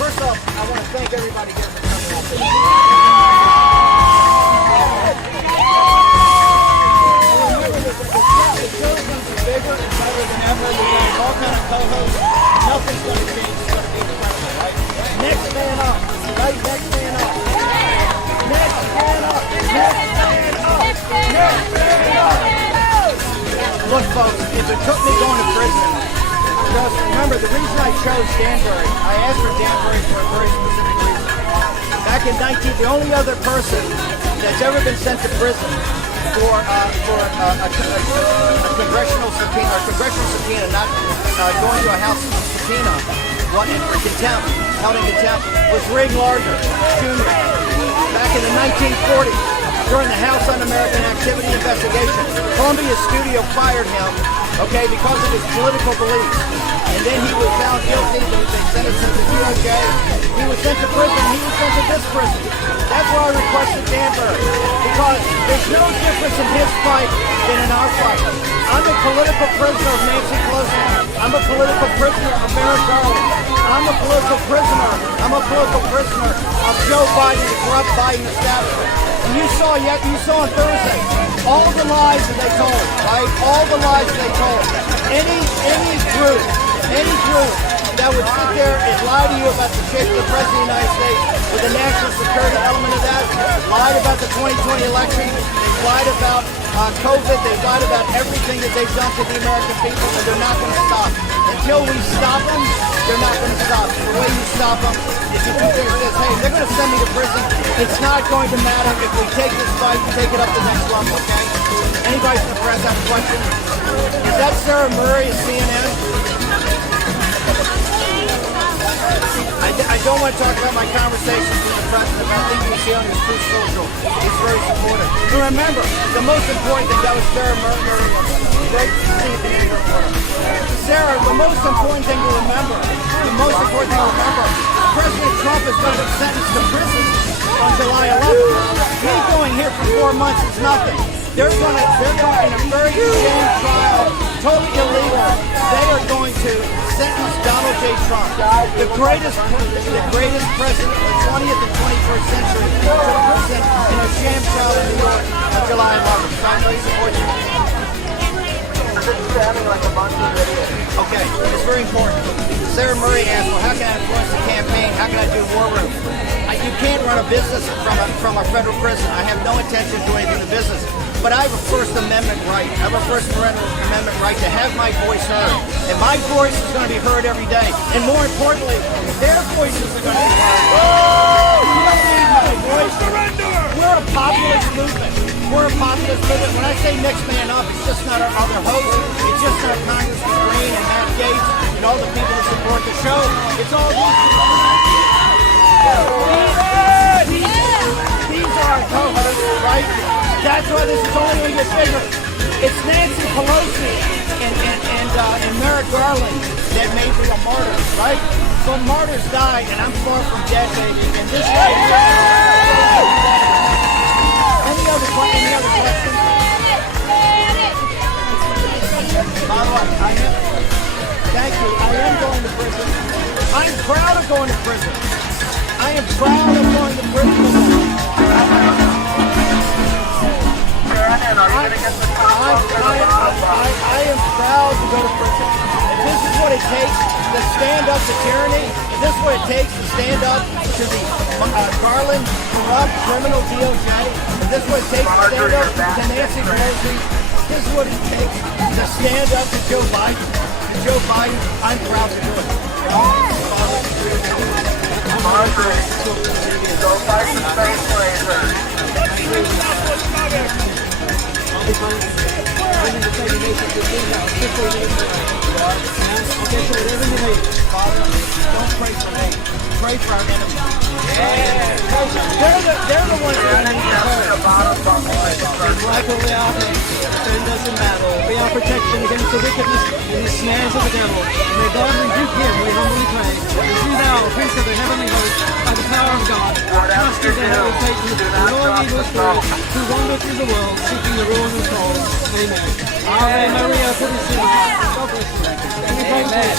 First off, I want to thank everybody here for coming out there. Remember that the show's going to be bigger and better than ever. We're going to have all kinds of co-hosts. Nothing's going to change. It's going to be incredible, right? Next man up. Right? Next man up. Next man up. Next man up. Next man up. Look, folks, if it took me going to prison, just remember, the reason I chose Danbury, I asked for Danbury for a very specific reason. Back in the only other person that's ever been sent to prison for a congressional subpoena, not going to a house subpoena, for contempt, held in contempt, was Lardner Jr. Back in the 1940s, during the House Un-American Activity investigation, Columbia Studio fired him, okay, because of his political beliefs. And then he was found guilty. They sentenced him to DOJ. He was sent to prison. He was sent to this prison. That's why I requested Danbury, because there's no difference in his fight than in our fight. I'm a political prisoner of Nancy Pelosi. I'm a political prisoner of Merrick Garland. I'm a political prisoner of Joe Biden, the corrupt Biden establishment. And you saw on Thursday all the lies that they told, right? All the lies that they told. Any group that would sit there and lie to you about the shape of the President of the United States with the national security element of that, lied about the 2020 election, they lied about COVID, they lied about everything that they've done to the American people, and they're not going to stop. Until we stop them, they're not going to stop. The way you stop them is if you says, hey, they're going to send me to prison. It's not going to matter if we take this fight and take it up the next level, okay? Anybody from the press have a question? Is that Sarah Murray at CNN? I don't want to talk about my conversations with the president about leaving the on his Truth Social. He's very supportive. But remember, the most important thing, that was Sarah Murray, great CNN reporter. Sarah, the most important thing to remember, President Trump is going to be sentenced to prison on July 11th. Me going here for 4 months is nothing. They're going in a very shame trial, totally illegal. They are going to sentence Donald J. Trump, the greatest president of the 20th and 21st century, to prison in a sham trial in New York on July 11th. So I know you support you. Okay, it's very important. Sarah Murray asked, well, how can I influence the campaign? How can I do war room? You can't run a business from a federal prison. I have no intention of doing anything in the business. But I have a First Amendment right. I have a First Amendment right to have my voice heard. And my voice is going to be heard every day. And more importantly, their voices are going to be heard. You don't need my voice. We're a populist movement. When I say next man up, it's just not our other hosts. It's just not Congressman Green and Matt Gaetz and all the people that support the show. It's all these people. These are our co-hosts, right? That's why this is only going to get bigger. It's Nancy Pelosi and Merrick Garland that made me a martyr, right? So martyrs die, and I'm far from dead, baby. And this way, any other questions? By the way, thank you. I am going to prison. I'm proud of going to prison. I am proud of going to prison. I am proud to go to prison. If this is what it takes to stand up to tyranny, if this is what it takes to stand up to the Garland, corrupt, criminal DOJ, if this is what it takes to stand up to Nancy Pelosi, if this is what it takes to stand up to Joe Biden, I'm proud to do it. Go fight the space laser. Father, don't pray for me. Pray for our enemies. Yeah. They're the ones that need to It's like a reality. It doesn't matter. We are protection against the wickedness and the snares of the devil. May God rebuke him, we humbly pray. And do thou, Prince of the heavenly host, by the power of God, cast into hell Satan, and all evil spirits who wander through the world, seeking the ruin of souls. Amen. Ave Maria, Purísima. God bless you. Amen.